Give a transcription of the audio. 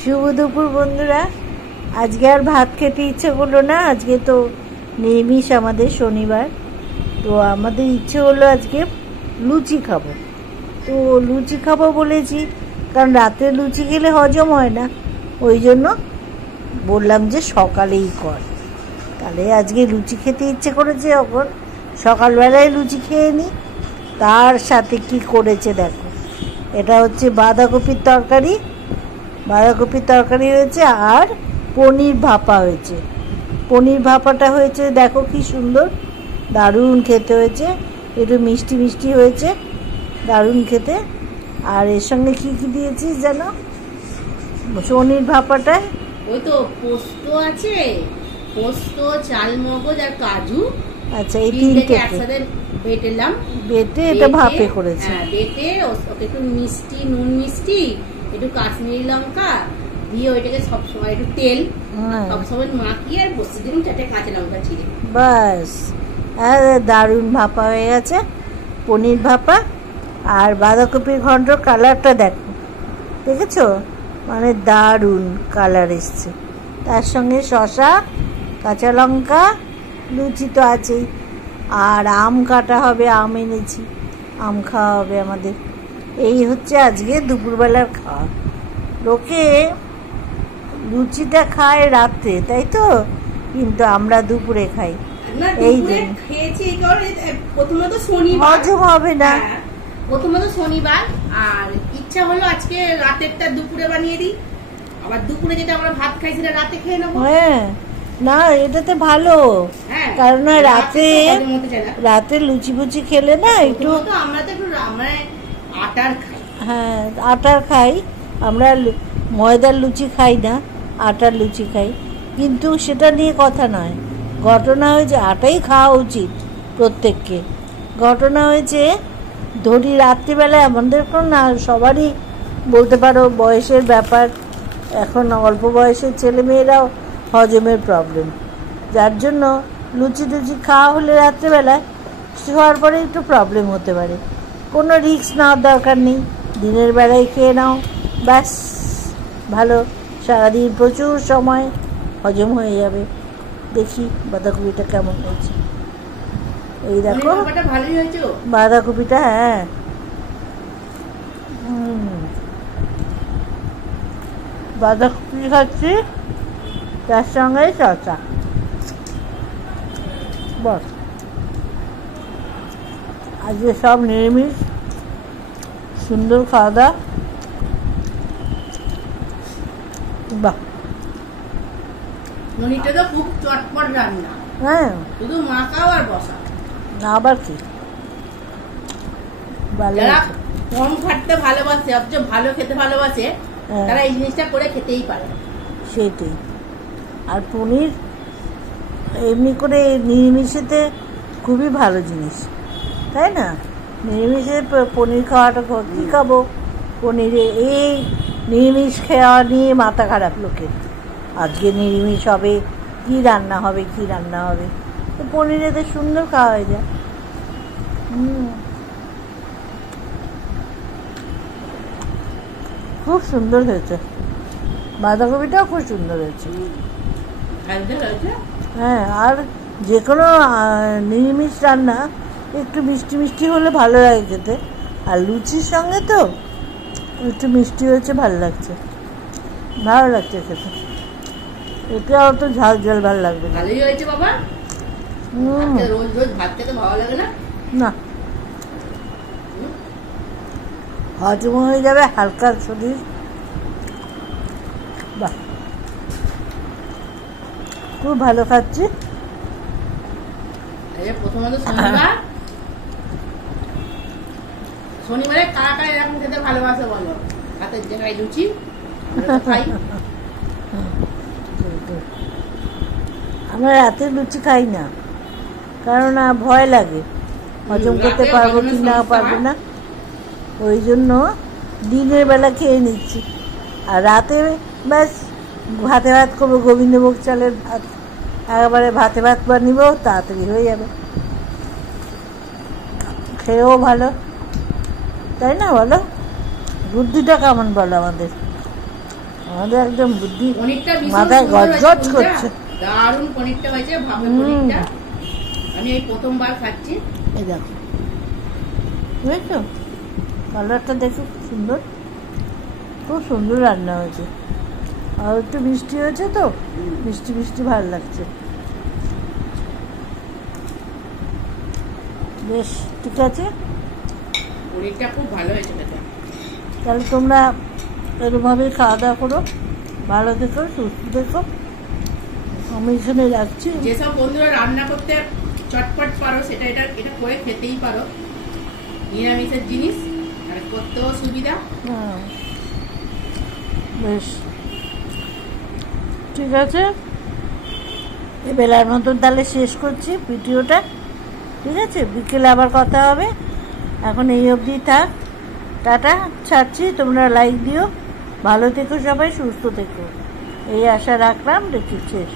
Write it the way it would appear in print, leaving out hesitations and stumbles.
শুভ দুপুর বন্ধুরা। আজকে আর ভাত খেতে ইচ্ছে করলো না, আজকে তো নিরামিষ, আমাদের শনিবার। তো আমাদের ইচ্ছে হলো আজকে লুচি খাবো। তো লুচি খাবো বলেছি, কারণ রাতে লুচি খেলে হজম হয় না, ওই জন্য বললাম যে সকালেই কর। তাহলে আজকে লুচি খেতে ইচ্ছে করেছে, যখন সকালবেলায় লুচি খেয়ে নিই। তার সাথে কি করেছে দেখো, এটা হচ্ছে বাঁধাকপির তরকারি। বাঁধাকপির তরকারি হয়েছে আর পনির ভাপা হয়েছে। পনির ভাপাটা হয়েছে দেখো কি সুন্দর, দারুণ খেতে হয়েছে, একটু মিষ্টি মিষ্টি হয়েছে, দারুণ খেতে। আর এর সঙ্গে কি কি দিয়েছিস যেন পনির ভাপাটায়? ওই তো পোস্ত আছে, পোস্ত, চালমগজ আর কাজু। আচ্ছা, এই তিনটে একসাথে বেটেলাম, বেটে এটা ভাপে করেছে। হ্যাঁ, বেটে ওকে একটু মিষ্টি, নুন মিষ্টি, একটু কাশ্মীরি লঙ্কা দিয়ে ওইটাকে সবসময় একটু তেল সবসময় মাখিয়ে আর বসে দিলাম চারটে কাঁচা লঙ্কা ছিঁড়ে। বাস, দারুণ ভাপা হয়ে গেছে পনির ভাপা। আর বাঁধাকপির ঘন্ট কালারটা দেখো, দেখেছো? মানে দারুণ কালার এসছে। তার সঙ্গে শসা, কাঁচা লঙ্কা, লুচি তো আছেই, আর আম কাটা হবে, আম এনেছি, আম খাওয়া হবে আমাদের। এই হচ্ছে আজকে দুপুরবেলার খাওয়া। লোকে লুচিটা খায় রাত্রে, তাই তো, কিন্তু আমরা দুপুরে খাই। এই খেয়েছি প্রথমত শনিবার, হজম হবে না। প্রথমত শনিবার, আর ইচ্ছা হলো আজকে রাতেরটা দুপুরে বানিয়ে দিই, আবার দুপুরে যেটা আমরা ভাত খাই সেটা রাতে খেয়ে নেবো। হ্যাঁ, না এটাতে ভালো, কারণ রাতে লুচি ফুচি খেলে না একটু, আমরা তো একটু আটার খাই। হ্যাঁ, আটার খাই আমরা, ময়দার লুচি খাই না, আটার লুচি খাই। কিন্তু সেটা নিয়ে কথা নয়, ঘটনা হয়েছে আটাই খাওয়া উচিত প্রত্যেককে। ঘটনা হয়েছে ধরি রাত্রিবেলায় আমাদের না, সবারই বলতে পারো বয়সের ব্যাপার, এখন অল্প বয়সের ছেলেমেয়েরাও হজমের প্রবলেম, যার জন্য লুচি টুচি খাওয়া হলে রাত্রিবেলায় শোয়ার পরে একটু প্রবলেম হতে পারে। কোনো রিস্ক নেওয়ার দরকার নেই, দিনের বেলায় খেয়ে নাও, ব্যাস ভালো, সারাদিন প্রচুর সময় হজম হয়ে যাবে। দেখি বাঁধাকপিটা কেমন হয়েছে। এই দেখো বাঁধাকপিটা, হ্যাঁ, বাঁধাকপি খাচ্ছি, তার সঙ্গে শসা, বস। আজকে সব নিরামিষ, সুন্দর খাওয়া দাওয়া। বাহ, মনিটা তো খুব চটপট রান্না, হ্যাঁ, শুধু মাখাও আর বসা। না আবার কি, যারা কম খাটতে ভালোবাসে, সবচেয়ে ভালো খেতে ভালোবাসে, তারা এই জিনিসটা করে খেতেই পারে। সেটাই। আর পনির এমনি করে নিরামিষেতে খুবই ভালো জিনিস, তাই না? নিরামিষে পনির খাওয়াটা, কী খাবো পনিরে, এই নিরামিষ খাওয়া নিয়ে মাথা খারাপ লোকের। আজকে নিরামিষ হবে, কি রান্না হবে, কি রান্না হবে, তো পনিরেতে সুন্দর খাওয়া হয়ে যায়। খুব সুন্দর হয়েছে, বাঁধাকপিটাও খুব সুন্দর হয়েছে। হ্যাঁ, আর যে কোনো নিরামিষ রান্না একটু মিষ্টি মিষ্টি হলে ভালো লাগে খেতে, আর লুচির সঙ্গে তো একটু মিষ্টি হয়েছে, ভালো লাগছে, ভালো লাগছে খেতে। এটা অত ঝাল ঝাল ভালো লাগবে না। ভালোই হয়েছে বাবা, রোজ রোজ ভাত খেতে ভালো লাগে না, না হজম হয়ে যাবে, হালকা শরীর। বাহ, খুব ভালো খাচ্ছি। প্রথমত শনিবার, শনিবারে কারা কারা এরকম খেতে ভালোবাসে বলো? হাতের জায়গায় লুচি খাই। আমরা রাতে লুচি খাই না, কারণ ভয় লাগে হজম করতে পারবো কি না পারবো না, ওই জন্য দিনের বেলা খেয়ে নিচ্ছি। আর রাতে ব্যাস ভাতে ভাত করবো, গোবিন্দভোগ চালের ভাত, একেবারে ভাতে ভাত বানিব, তাড়াতাড়ি হয়ে যাবে, খেয়েও ভালো, তাই না বলো? বুদ্ধিটা কেমন বলো আমাদের? আমাদের একদম বুদ্ধি পনিরটা মাথায় গজগজ করছে। দারুণ পনিরটা হয়েছে, ভাপের পনিরটা। আমি এই প্রথমবার খাচ্ছি। এই দেখো, বুঝেছো, কালারটা দেখো সুন্দর, খুব সুন্দর রান্না হয়েছে। আর একটু মিষ্টি হয়েছে তো, মিষ্টি মিষ্টি ভালো লাগছে। বেশ, ঠিক আছে, পনিরটা খুব ভালো হয়েছে খেতে। তাহলে তোমরা এরকমভাবে খাওয়া দাওয়া করো, ভালো থেকো, সুস্থ থেকো। আমি এখানে রাখছি। যেসব বন্ধুরা রান্না করতে চটপট পারো, সেটা এটা করে খেতেই পারো। নিরামিষের জিনিস আর করতেও সুবিধা। হ্যাঁ, বেশ, ঠিক আছে, এ বেলার মতন তাহলে শেষ করছি ভিডিওটা। ঠিক আছে, বিকেলে আবার কথা হবে। এখন এই অবধি থাক, টাটা, ছাড়ছি। তোমরা লাইক দিও, ভালো থেকো সবাই, সুস্থ থেকো, এই আশা রাখলাম। দেখি শেষ।